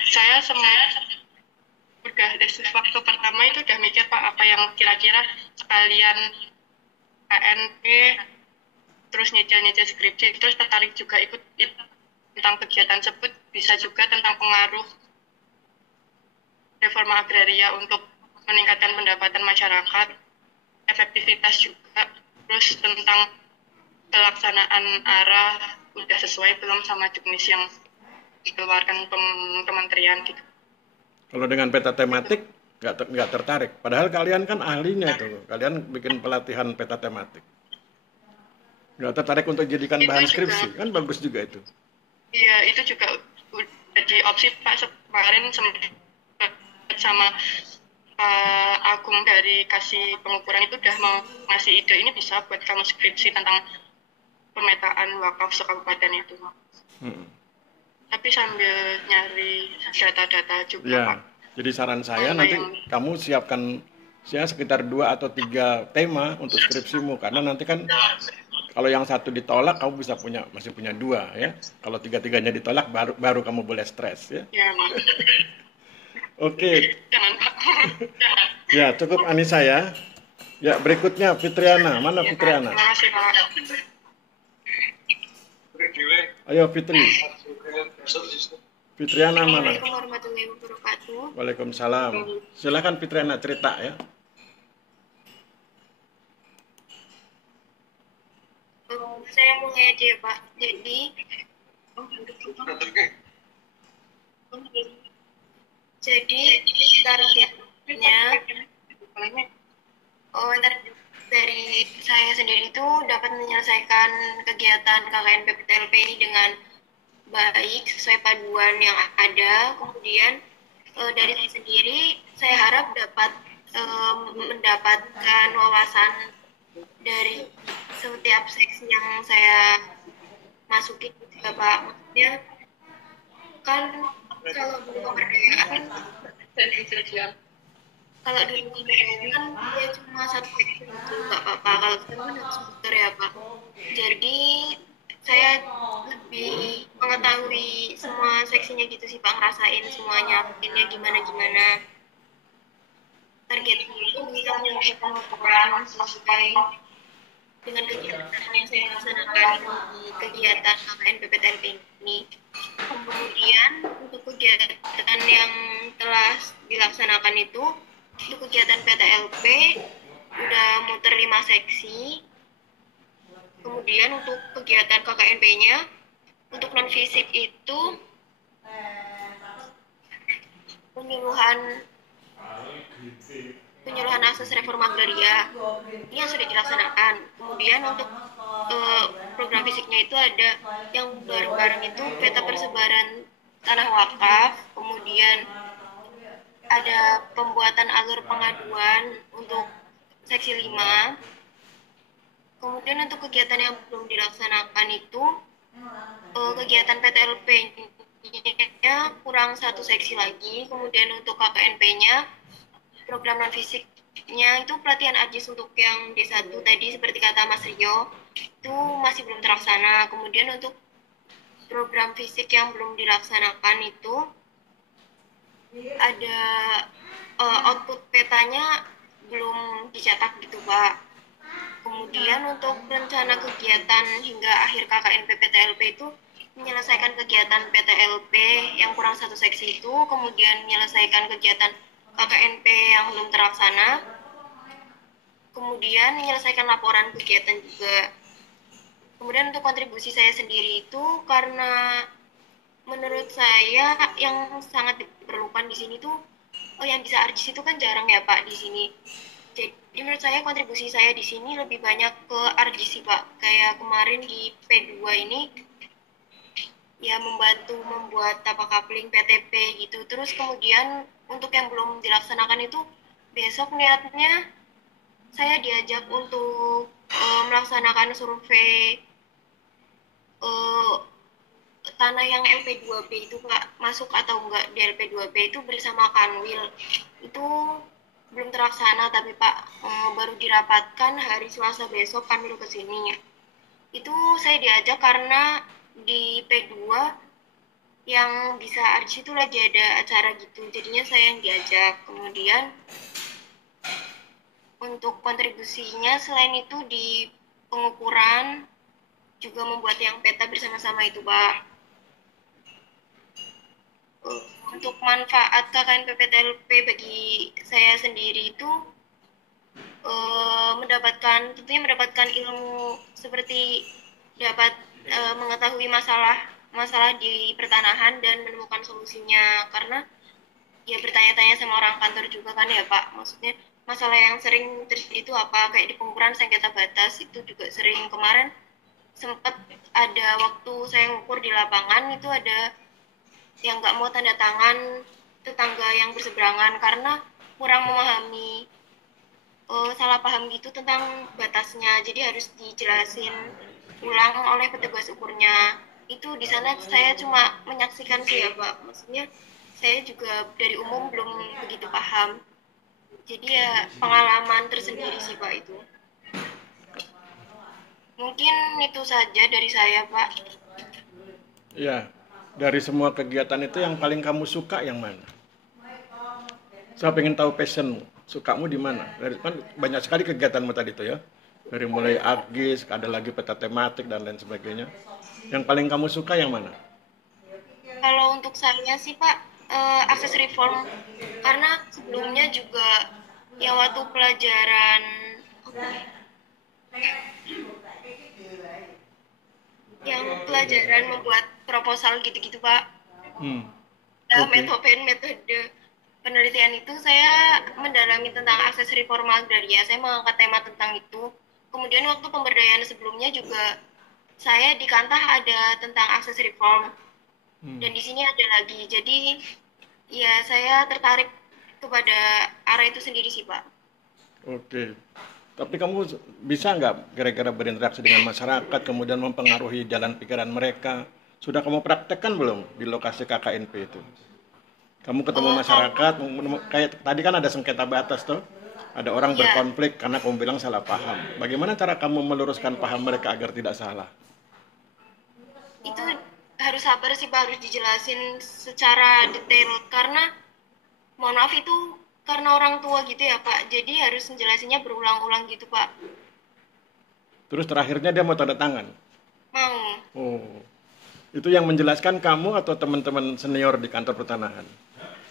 Saya udah dari waktu pertama itu udah mikir Pak, apa yang kira-kira sekalian KNP, terus nyicil skripsi, terus tertarik juga ikut tentang kegiatan tersebut, bisa juga tentang pengaruh reforma agraria untuk meningkatkan pendapatan masyarakat, efektivitas juga, terus tentang pelaksanaan arah udah sesuai belum sama juknis yang dikeluarkan kementerian gitu. Kalau dengan peta tematik nggak tertarik. Padahal kalian kan ahlinya tuh. Kalian bikin pelatihan peta tematik. Nggak tertarik untuk jadikan Itu bahan juga, skripsi, kan bagus juga itu. iya itu juga jadi opsi Pak. Kemarin sempat sama Pak Agung dari kasih pengukuran itu udah mau ngasih ide, ini bisa buat kamu skripsi tentang pemetaan wakaf sekabupaten itu. Tapi sambil nyari data-data juga Ya, Pak. jadi saran saya nanti kamu siapkan sekitar 2 atau 3 tema untuk skripsimu, karena nanti kan kalau yang satu ditolak kamu masih punya 2 ya. Kalau 3-tiganya ditolak baru kamu boleh stres ya. Ya, Oke. jangan Pak. Ya, cukup Anissa ya. Ya, berikutnya Fitriana. Mana Fitriana? Terima kasih Pak. Ayo Fitri. Fitriana mana? Assalamualaikum warahmatullahi wabarakatuh. Waalaikumsalam. Silakan Fitriana cerita ya. Saya mulai aja ya Pak. Jadi targetnya dari saya sendiri itu dapat menyelesaikan kegiatan KKN PPTLP ini dengan baik sesuai panduan yang ada. Kemudian dari saya sendiri saya harap dapat mendapatkan wawasan dari setiap seksi yang saya masukin juga Pak. Maksudnya kan kalau dulu pemberdayaan kan dia cuma satu seksi itu nggak apa-apa, kalau sekarang kan harus muter ya Pak. Jadi saya lebih mengetahui semua seksinya gitu sih Pak, ngerasain semuanya, bikinnya gimana-gimana. Targetnya itu bisa menyelesaikan laporan sesuai dengan kegiatan yang saya laksanakan di kegiatan KKN PPTLP ini. Kemudian untuk kegiatan yang telah dilaksanakan itu, untuk kegiatan PTLP udah muter 5 seksi. Kemudian untuk kegiatan KKNP-nya, untuk non fisik itu penyuluhan akses reforma agraria ini yang sudah dilaksanakan. Kemudian untuk program fisiknya itu ada yang bareng-bareng itu peta persebaran tanah wakaf, kemudian ada pembuatan alur pengaduan untuk seksi 5. Kemudian untuk kegiatan yang belum dilaksanakan itu kegiatan PTLP-nya kurang 1 seksi lagi. Kemudian untuk KKNP-nya program non fisiknya itu pelatihan AJIS untuk yang D1 tadi seperti kata Mas Rio itu masih belum terlaksana. Kemudian untuk program fisik yang belum dilaksanakan itu ada output petanya belum dicetak gitu Pak. Kemudian untuk rencana kegiatan hingga akhir KKN PPTLP itu menyelesaikan kegiatan PTLP yang kurang 1 seksi itu, kemudian menyelesaikan kegiatan KKNP yang belum terlaksana, kemudian menyelesaikan laporan kegiatan juga. Kemudian untuk kontribusi saya sendiri itu, karena menurut saya yang sangat diperlukan di sini tuh yang bisa ARJIS itu kan jarang ya Pak di sini. Jadi menurut saya kontribusi saya di sini lebih banyak ke ARJIS sih Pak. Kayak kemarin di P2 ini ya membantu membuat tapak kapling PTP gitu. Terus kemudian untuk yang belum dilaksanakan itu besok niatnya saya diajak untuk melaksanakan survei tanah yang LP2B itu Pak, masuk atau enggak di LP2B itu bersama Kanwil. Itu belum terlaksana tapi Pak baru dirapatkan hari Selasa besok Kanwil kesini. Itu saya diajak karena di P2 yang bisa ARJIS itu lagi ada acara gitu, jadinya saya yang diajak. Kemudian untuk kontribusinya selain itu di pengukuran juga membuat yang peta bersama-sama itu Pak. untuk manfaat KKN PPTLP bagi saya sendiri itu tentunya mendapatkan ilmu seperti dapat mengetahui masalah di pertanahan dan menemukan solusinya, karena ya bertanya-tanya sama orang kantor juga kan ya Pak, maksudnya masalah yang sering terjadi itu apa, kayak di pengukuran sengketa batas itu juga sering. Kemarin sempat ada waktu saya ngukur di lapangan, itu ada yang nggak mau tanda tangan tetangga yang berseberangan karena kurang memahami, salah paham gitu tentang batasnya, jadi harus dijelasin ulang oleh petugas ukurnya. Itu di sana saya cuma menyaksikan sih ya Pak, maksudnya saya juga dari umum belum begitu paham, jadi ya pengalaman tersendiri sih Pak itu. Mungkin itu saja dari saya Pak. Ya, dari semua kegiatan itu yang paling kamu suka yang mana? Saya pengen tahu passionmu, sukamu di mana? Kan banyak sekali kegiatanmu tadi itu ya. Dari mulai AGIS, ada lagi peta tematik dan lain sebagainya. Yang paling kamu suka yang mana? Kalau untuk saya sih Pak, akses reform, karena sebelumnya juga yang waktu pelajaran membuat proposal gitu-gitu Pak. Metode penelitian itu saya mendalami tentang akses reforma agraria, saya mengangkat tema tentang itu. Kemudian waktu pemberdayaan sebelumnya juga saya di Kantah ada tentang akses reform, dan di sini ada lagi. Jadi ya saya tertarik kepada arah itu sendiri sih Pak. Oke. Tapi kamu bisa nggak kira-kira berinteraksi dengan masyarakat, kemudian mempengaruhi jalan pikiran mereka? Sudah kamu praktekkan belum di lokasi KKNP itu? Kamu ketemu masyarakat, kayak tadi kan ada sengketa batas tuh, ada orang berkonflik karena kamu bilang salah paham. Bagaimana cara kamu meluruskan paham mereka agar tidak salah? Itu harus sabar sih Pak, harus dijelasin secara detail, karena mohon maaf itu karena orang tua gitu ya Pak, jadi harus menjelasinya berulang-ulang gitu Pak. Terus terakhirnya dia mau tanda tangan? Mau. Oh, itu yang menjelaskan kamu atau teman-teman senior di kantor pertanahan?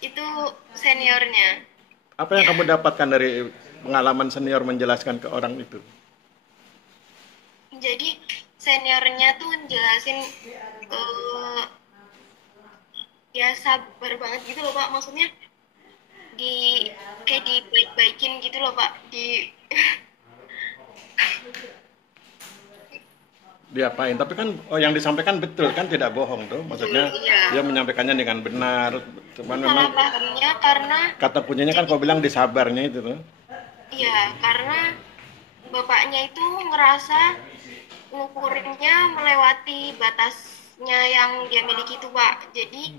Itu seniornya. Apa yang kamu dapatkan dari pengalaman senior menjelaskan ke orang itu? Jadi seniornya tuh jelasin ya sabar banget gitu loh Pak, maksudnya kayak dibaik-baikin gitu loh Pak, diapain? Tapi kan yang disampaikan betul kan, tidak bohong tuh, maksudnya dia menyampaikannya dengan benar. Cuman memang pahamnya karena kata kuncinya kan kau bilang disabarnya itu tuh. Iya, karena bapaknya itu ngerasa ngukurinnya melewati batasnya yang dia miliki itu Pak, jadi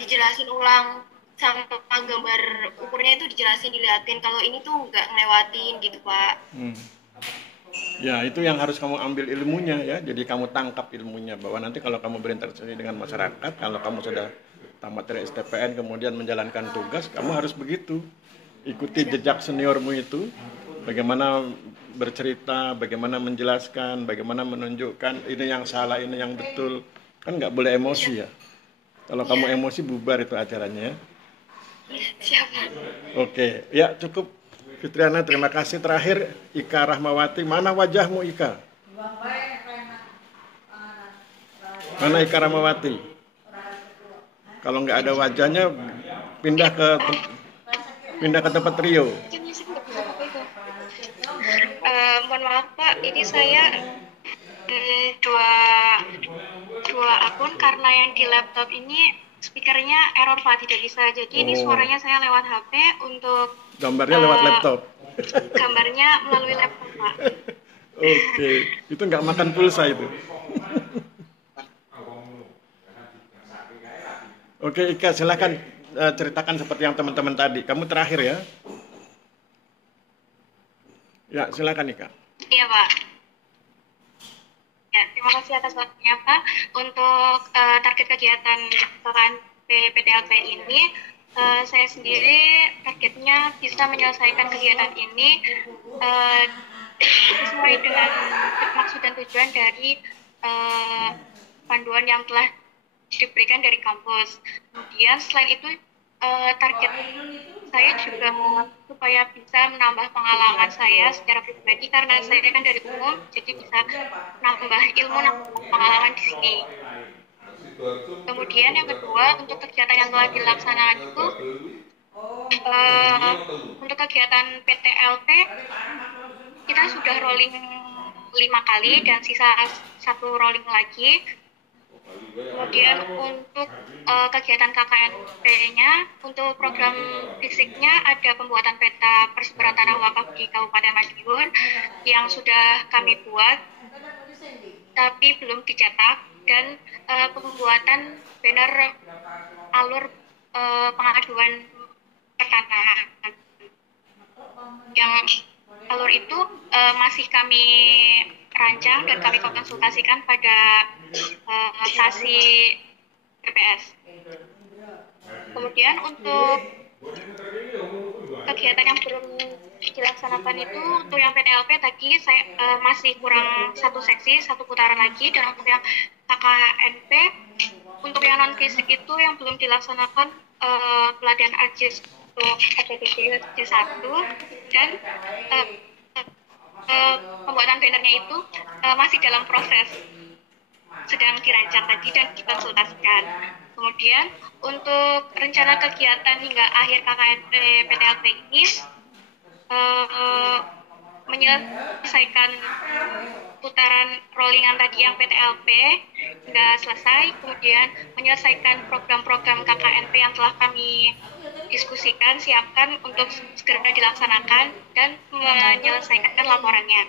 dijelasin ulang sama gambar ukurnya itu, dijelasin, diliatin kalau ini tuh nggak ngelewatin gitu Pak. Ya, itu yang harus kamu ambil ilmunya ya. Jadi kamu tangkap ilmunya bahwa nanti kalau kamu berinteraksi dengan masyarakat, kalau kamu sudah tamat dari STPN kemudian menjalankan tugas, kamu harus begitu. Ikuti jejak seniormu itu, bagaimana bercerita, bagaimana menjelaskan, bagaimana menunjukkan ini yang salah, ini yang betul. Kan nggak boleh emosi ya. Kalau kamu emosi bubar itu acaranya ya. Siapa? Oke, ya cukup. Fitriana, terima kasih. Terakhir, Ika Rahmawati. Mana wajahmu, Ika? Mana Ika Rahmawati? Kalau nggak ada wajahnya, pindah ke tempat Rio. Mohon maaf Pak, ini saya dua akun karena yang di laptop ini speakernya error Pak, tidak bisa. Jadi ini suaranya saya lewat HP, untuk gambarnya lewat laptop. Gambarnya melalui laptop Pak. Oke, itu nggak makan pulsa itu. Oke Ika, silakan ceritakan seperti yang teman-teman tadi. Kamu terakhir ya. Ya, silakan Ika. Iya Pak. Ya, terima kasih atas waktunya Pak. Untuk target kegiatan KKN PPTLP ini, saya sendiri targetnya bisa menyelesaikan kegiatan ini sesuai dengan maksud dan tujuan dari panduan yang telah diberikan dari kampus. Kemudian selain itu target saya juga supaya bisa menambah pengalaman saya secara pribadi karena saya kan dari umum, jadi bisa nambah ilmu, nambah pengalaman di sini. Kemudian yang kedua, untuk kegiatan yang telah dilaksanakan itu untuk kegiatan PTLP kita sudah rolling 5 kali dan sisa 1 rolling lagi. Kemudian untuk kegiatan KKNP-nya, untuk program fisiknya ada pembuatan peta persebaran tanah wakaf di Kabupaten Madiun yang sudah kami buat tapi belum dicetak, dan pembuatan banner alur pengaduan pertanahan. Yang alur itu masih kami rancang dan kami konsultasikan pada stasi PPS. Kemudian untuk kegiatan yang belum dilaksanakan itu, untuk yang PTLP tadi saya masih kurang 1 seksi, 1 putaran lagi, dan untuk yang KKNP, untuk yang non fisik itu yang belum dilaksanakan pelatihan AJIS untuk PPDB C1 dan pembuatan bannernya itu masih dalam proses, sedang dirancang tadi dan dikonsultasikan. Kemudian untuk rencana kegiatan hingga akhir KKNP PTLP ini menyelesaikan putaran rollingan tadi yang PTLP hingga selesai, kemudian menyelesaikan program-program KKNP yang telah kami diskusikan, siapkan untuk segera dilaksanakan dan menyelesaikan laporannya.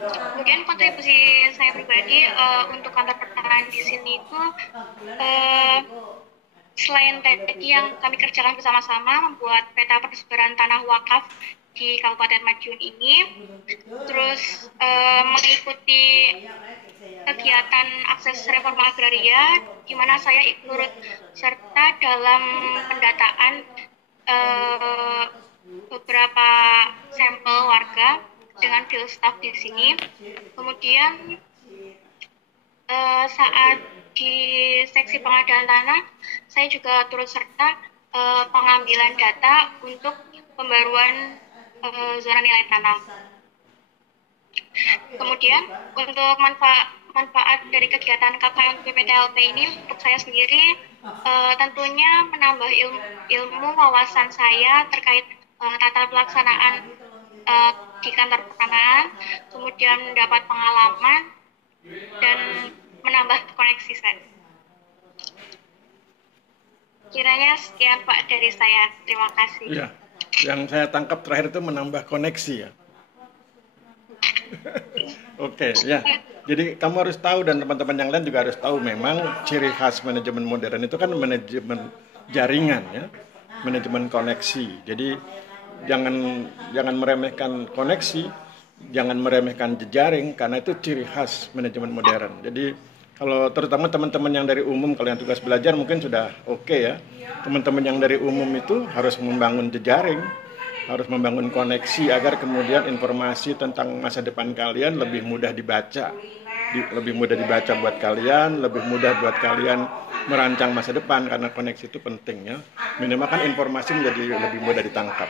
Kemudian kontribusi saya pribadi untuk kantor pertanahan di sini itu selain tadi yang kami kerjakan bersama-sama membuat peta persebaran tanah wakaf di Kabupaten Madiun ini, terus mengikuti kegiatan akses reforma agraria di mana saya ikut serta dalam pendataan beberapa sampel warga dengan field staff di sini. Kemudian saat di seksi pengadaan tanah, saya juga turut serta pengambilan data untuk pembaruan zona nilai tanah. Kemudian untuk manfaat dari kegiatan KKN PTLP ini untuk saya sendiri tentunya menambah ilmu wawasan saya terkait tata pelaksanaan di kantor pertanahan, kemudian mendapat pengalaman dan menambah koneksi saya. Kiranya sekian Pak dari saya. Terima kasih. Ya, yang saya tangkap terakhir itu menambah koneksi ya. Oke, ya. Jadi kamu harus tahu dan teman-teman yang lain juga harus tahu memang ciri khas manajemen modern itu kan manajemen jaringan ya, manajemen koneksi. Jadi jangan meremehkan koneksi, jangan meremehkan jejaring karena itu ciri khas manajemen modern. Jadi kalau terutama teman-teman yang dari umum, kalau yang tugas belajar mungkin sudah oke ya. Teman-teman yang dari umum itu harus membangun jejaring, harus membangun koneksi agar kemudian informasi tentang masa depan kalian lebih mudah dibaca. Lebih mudah dibaca buat kalian, lebih mudah buat kalian merancang masa depan karena koneksi itu penting ya. Minimal kan informasi menjadi lebih mudah ditangkap.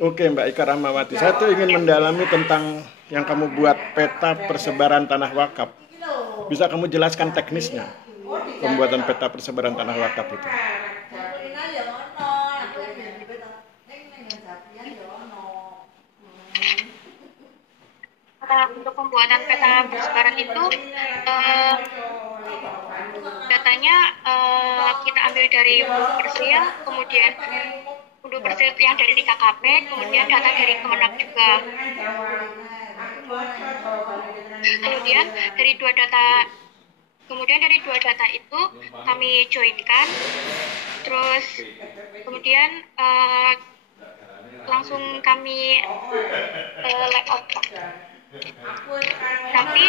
Oke Mbak Ika Rahmawati, saya tuh ingin mendalami tentang yang kamu buat peta persebaran tanah wakaf. Bisa kamu jelaskan teknisnya pembuatan peta persebaran tanah wakaf itu? Untuk pembuatan peta persebaran itu datanya kita ambil dari Unduh Persil, kemudian Unduh Persil yang dari KKP, kemudian data dari Kemenag juga. Kemudian dari dua data itu kami joinkan, terus kemudian langsung kami layout. Tapi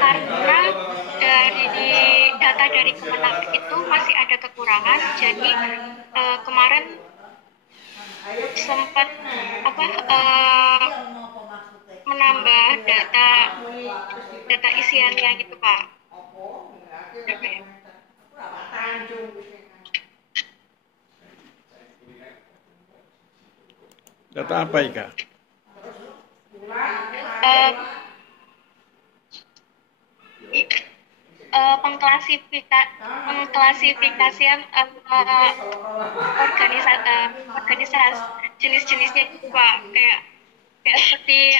karena dari data dari Kemenag itu masih ada kekurangan, jadi kemarin sempat menambah data isiannya gitu Pak. Data apa, Ika? Eh, pengklasifikasian organisasi jenis-jenisnya gitu Pak, kayak seperti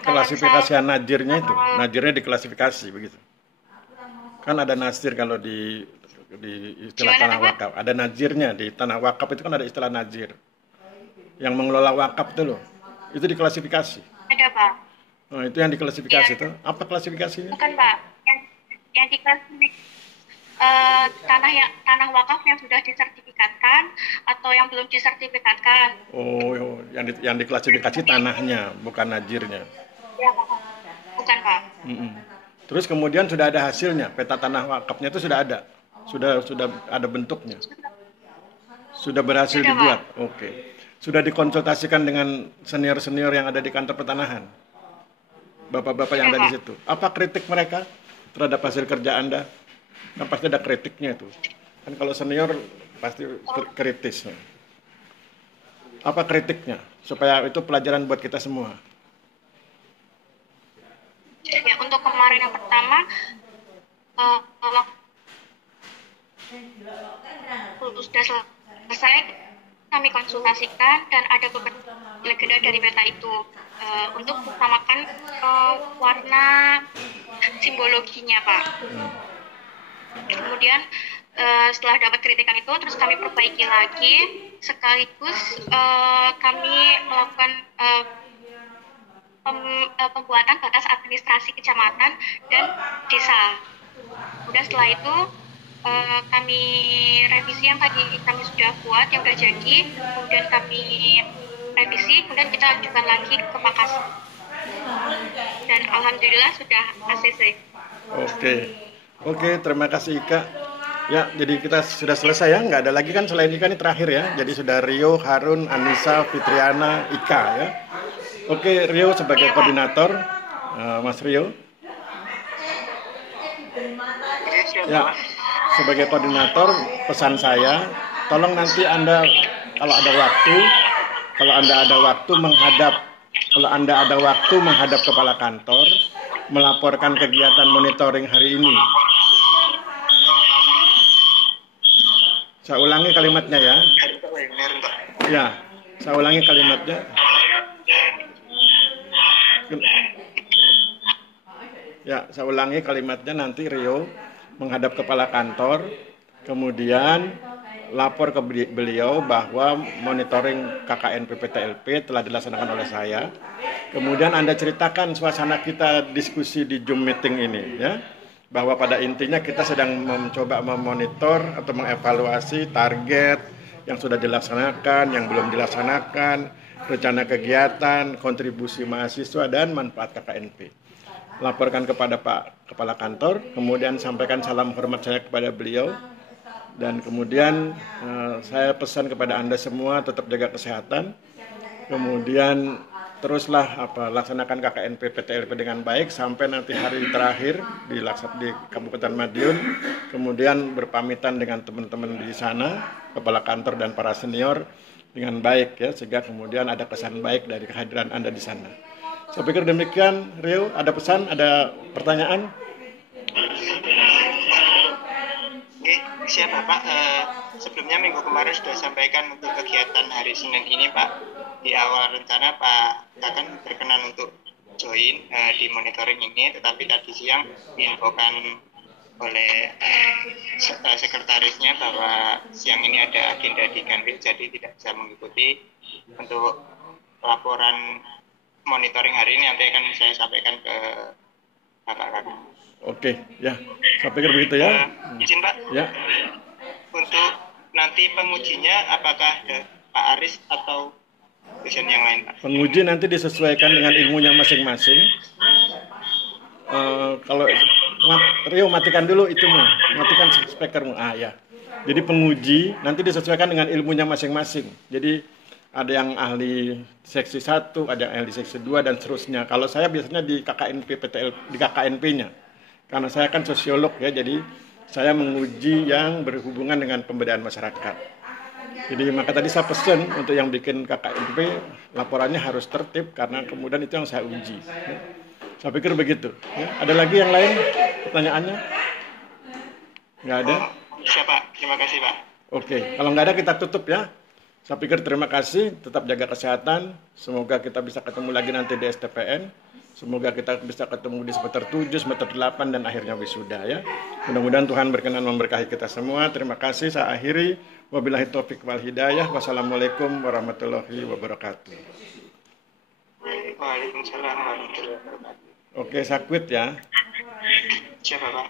Pengklasifikasian najirnya itu, najirnya diklasifikasi begitu. Kan ada nazir kalau di istilah Gimana, tanah Pak? wakaf, ada nazirnya di tanah wakaf itu kan ada istilah nazir. Yang mengelola wakaf itu loh, itu diklasifikasi. ada Pak. Nah, itu yang diklasifikasi Iya. itu. Apa klasifikasinya? Bukan Pak, yang tanah wakaf yang sudah disertifikatkan atau yang belum disertifikatkan. Oh, yang diklasifikasi tanahnya, bukan najirnya. Ya, bukan Pak. Mm-mm. Terus kemudian sudah ada hasilnya, peta tanah wakafnya itu sudah ada, sudah ada bentuknya, sudah berhasil Sudah, dibuat. Oke, sudah dikonsultasikan dengan senior-senior yang ada di kantor pertanahan, bapak-bapak yang ada di situ. Apa kritik mereka terhadap hasil kerja Anda? Kan pasti ada kritiknya itu. Kan kalau senior pasti kritis. Apa kritiknya? Supaya itu pelajaran buat kita semua. Ya, untuk kemarin yang pertama, sudah selesai, kami konsultasikan dan ada beberapa legenda dari peta itu untuk mengutamakan warna simbologinya Pak. Kemudian setelah dapat kritikan itu, terus kami perbaiki lagi, sekaligus kami melakukan pembuatan batas administrasi kecamatan dan desa. Kemudian setelah itu kami revisi yang tadi kami sudah buat, yang sudah jadi, kemudian kami revisi, kemudian kita ajukan lagi ke Makassar. Dan alhamdulillah sudah ACC. Oke, terima kasih Ika. Ya, jadi kita sudah selesai ya, nggak ada lagi kan selain Ika ini terakhir ya. Jadi sudah Rio, Harun, Anissa, Fitriana, Ika ya. Oke, Rio sebagai koordinator, Mas Rio. Ya, sebagai koordinator pesan saya, tolong nanti Anda kalau Anda ada waktu menghadap kepala kantor, melaporkan kegiatan monitoring hari ini. Saya ulangi kalimatnya ya. Ya, saya ulangi kalimatnya. Ya, saya ulangi kalimatnya, nanti Rio menghadap kepala kantor, kemudian lapor ke beliau bahwa monitoring KKN PPTLP telah dilaksanakan oleh saya. Kemudian Anda ceritakan suasana kita diskusi di Zoom meeting ini ya, bahwa pada intinya kita sedang mencoba memonitor atau mengevaluasi target yang sudah dilaksanakan, yang belum dilaksanakan, rencana kegiatan, kontribusi mahasiswa dan manfaat KKNP. Laporkan kepada Pak Kepala Kantor, kemudian sampaikan salam hormat saya kepada beliau, dan kemudian saya pesan kepada Anda semua tetap jaga kesehatan, kemudian teruslah laksanakan KKNP PTLP dengan baik sampai nanti hari terakhir di Kabupaten Madiun, kemudian berpamitan dengan teman-teman di sana, Kepala Kantor dan para senior dengan baik ya, sehingga kemudian ada kesan baik dari kehadiran Anda di sana. Saya pikir demikian. Rio, ada pesan, ada pertanyaan? Oke, siap Pak. Sebelumnya minggu kemarin sudah sampaikan untuk kegiatan hari Senin ini Pak. Di awal rencana Pak Kakan berkenan untuk join di monitoring ini, tetapi tadi siang diinfokan oleh sekretarisnya bahwa siang ini ada agenda di Kanwil, jadi tidak bisa mengikuti. Untuk laporan monitoring hari ini nanti akan saya sampaikan ke Bapak Kakan. Oke, ya, saya pikir begitu ya. Izin Pak. Ya. Untuk nanti pengujinya apakah Pak Aris atau dosen yang lain Pak? Penguji nanti disesuaikan dengan ilmunya masing-masing. Kalau Rio matikan dulu itumu, matikan speakermu. Ya. Jadi penguji nanti disesuaikan dengan ilmunya masing-masing. Jadi ada yang ahli seksi 1, ada yang ahli seksi 2 dan seterusnya. Kalau saya biasanya di KKNP PTL, di KKNP-nya. Karena saya kan sosiolog ya, jadi saya menguji yang berhubungan dengan pemberdayaan masyarakat. Jadi maka tadi saya pesen untuk yang bikin KKMP laporannya harus tertib karena kemudian itu yang saya uji. Ya. Saya pikir begitu. Ya. Ada lagi yang lain pertanyaannya? Nggak ada? Siapa? Terima kasih Pak. Oke, kalau nggak ada kita tutup ya. Saya pikir terima kasih, tetap jaga kesehatan. Semoga kita bisa ketemu lagi nanti di STPN. Semoga kita bisa ketemu di semester 7, semester 8, dan akhirnya wisuda ya. Mudah-mudahan Tuhan berkenan memberkahi kita semua. Terima kasih, saya akhiri. Wabillahi taufiq wal hidayah. Wassalamualaikum warahmatullahi wabarakatuh. Waalaikumsalam warahmatullahi wabarakatuh. Oke, saya quit ya. Siapa Pak?